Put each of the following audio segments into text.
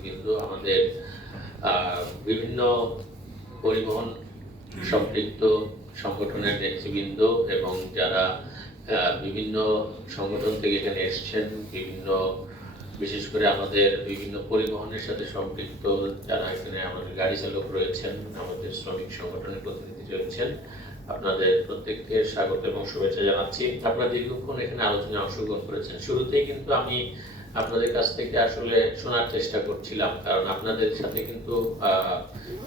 নেতৃবৃন্দ, আমাদের বিভিন্ন পরিবহন সম্পৃক্ত সংগঠনের নেতৃবৃন্দ এবং যারা বিভিন্ন সংগঠন থেকে এখানে এসেছেন, বিশেষ করে আমাদের বিভিন্ন পরিবহনের সাথে সম্পৃক্ত যারা এখানে আমাদের গাড়ি চালক রয়েছেন, আমাদের শ্রমিক সংগঠনের প্রতিনিধি রয়েছেন, আপনাদের প্রত্যেককে স্বাগত এবং শুভেচ্ছা জানাচ্ছি। আপনারা দীর্ঘক্ষণ এখানে আলোচনায় অংশগ্রহণ করেছেন। শুরুতেই কিন্তু আমি আপনাদের কাছ থেকে আসলে শোনার চেষ্টা করছিলাম, কারণ আপনাদের সাথে কিন্তু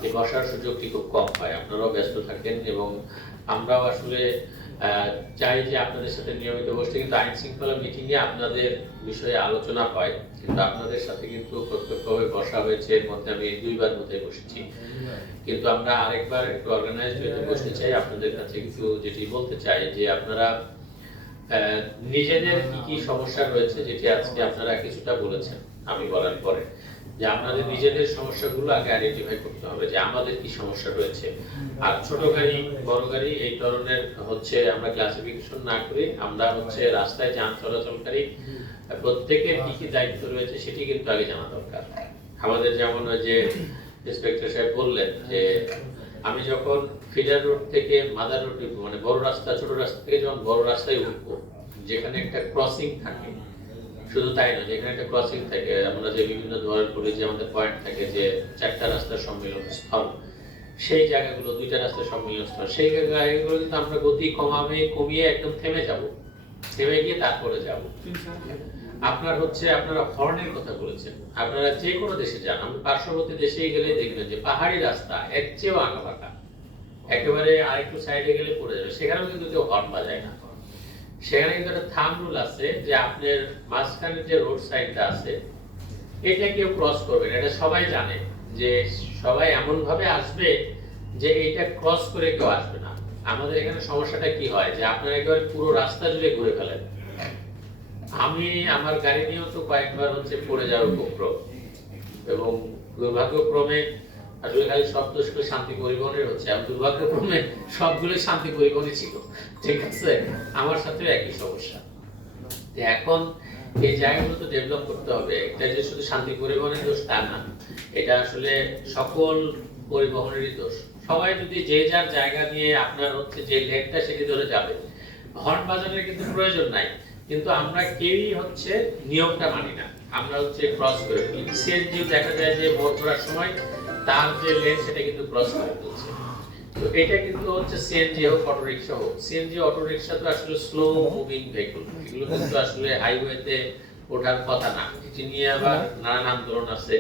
এই বসার সুযোগটি খুব কম হয়, আপনারাও ব্যস্ত থাকেন এবং আমরাও আসলে চাই যে আপনাদের সাথে নিয়মিত বসতে, কিন্তু আইন শৃঙ্খলা মিটিংয়ে আপনাদের বিষয়ে আলোচনা হয়, কিন্তু আপনাদের সাথে কিন্তু প্রত্যক্ষভাবে বসা হয়েছে। এর মধ্যে আমি 2বার বোধহয় বসেছি, কিন্তু আমরা আরেকবার একটু অর্গানাইজড হয়ে বসতে চাই। আপনাদের কাছে কিছু যেটি বলতে চাই যে আপনারা নিজেদের কি কি সমস্যা রয়েছে, যেটি আজকে আপনারা কিছুটা বলেছেন আমি বলার পরে, যে আপনাদের নিজেদের সমস্যাগুলো আগে আইডেন্টিফাই করতে হবে যে আমাদের কি সমস্যা রয়েছে। আর ছোট গাড়ি বড় গাড়ি এই ধরনের আমরা ক্লাসিফিকেশন না করে আমরা রাস্তায় যান চলাচলকারী প্রত্যেকের কি কি দায়িত্ব রয়েছে সেটি কিন্তু আগে জানা দরকার। আমাদের যেমন যে ইন্সপেক্টর সাহেব বললেন যে আমি যখন ফিডার রোড থেকে মাদার রোড, মানে বড় রাস্তা ছোট রাস্তা থেকে যখন বড় রাস্তায় উঠবো, যেখানে একটা ক্রসিং থাকে, শুধু তাই নয়, যেখানে একটা ক্রসিং থাকে, আমরা যে বিভিন্ন ধরনের করি যে আমাদের পয়েন্ট থাকে যে 4টা রাস্তার সম্মিলন স্থল, সেই জায়গাগুলো 2টা রাস্তার সম্মিলন স্থল, সেই জায়গাগুলো কিন্তু আমরা গতি কমিয়ে একদম থেমে গিয়ে তারপরে যাব। আপনারা হর্নের কথা বলেছেন। আপনারা যে কোনো দেশে যান, আমরা পার্শ্ববর্তী দেশে গেলে দেখবেন যে পাহাড়ি রাস্তা এর চেয়েও আঁকাবাঁকা, একেবারে আরেকটু সাইডে গেলে পড়ে যাবে, সেখানেও কিন্তু কেউ হর্ন বাজায় না। সেখানে কিন্তু একটা থাম্ব রুল আছে যে আপনার মাঝখানে যে রোড সাইডটা আছে এটা কেউ ক্রস করবে না, এটা সবাই জানে, যে সবাই এমন ভাবে আসবে যে এটা ক্রস করে কেউ আসবে না। আমাদের এখানে সমস্যাটা কি হয় যে আপনারা একেবারে পুরো রাস্তা জুড়ে ঘুরে ফেলেন। আমি আমার গাড়ি নিয়েও তো কয়েকবার পড়ে যাওয়ার উপক্রম, এবং দুর্ভাগ্যক্রমে আসলে খালি সব দোষ করে শান্তি পরিবহনের হচ্ছে, আমি দুর্ভাগ্যক্রমে সবগুলো শান্তি পরিবহনই ছিল, ঠিক আছে, আমার সাথেও একই সমস্যা। এখন এই জায়গাগুলো তো ডেভেলপ করতে হবে। এটা যে শুধু শান্তি পরিবহনের দোষ তা না, এটা আসলে সকল পরিবহনেরই দোষ। সবাই যদি যে যার জায়গা নিয়ে আপনার যে লেনটা সেটি ধরে যাবে, হর্ন বাজানোর কিন্তু প্রয়োজন নাই, কিন্তু আমরা কেউই নিয়মটা মানি না, আমরা ক্রস করে ফেলি। সিএনজি দেখা যায় যে মোড় করার সময় তার যে লেন সেটা কিন্তু ক্রস করে ফেলছে। তো এটা কিন্তু সিএনজি হোক অটো রিকশা হোক, সিএনজি অটো রিকশা তো আসলে স্লো মুভিং ভেহিকল, এগুলো কিন্তু আসলে হাইওয়েতে ওঠার কথা না, এটি নিয়ে আবার নানান আন্দোলন আছে।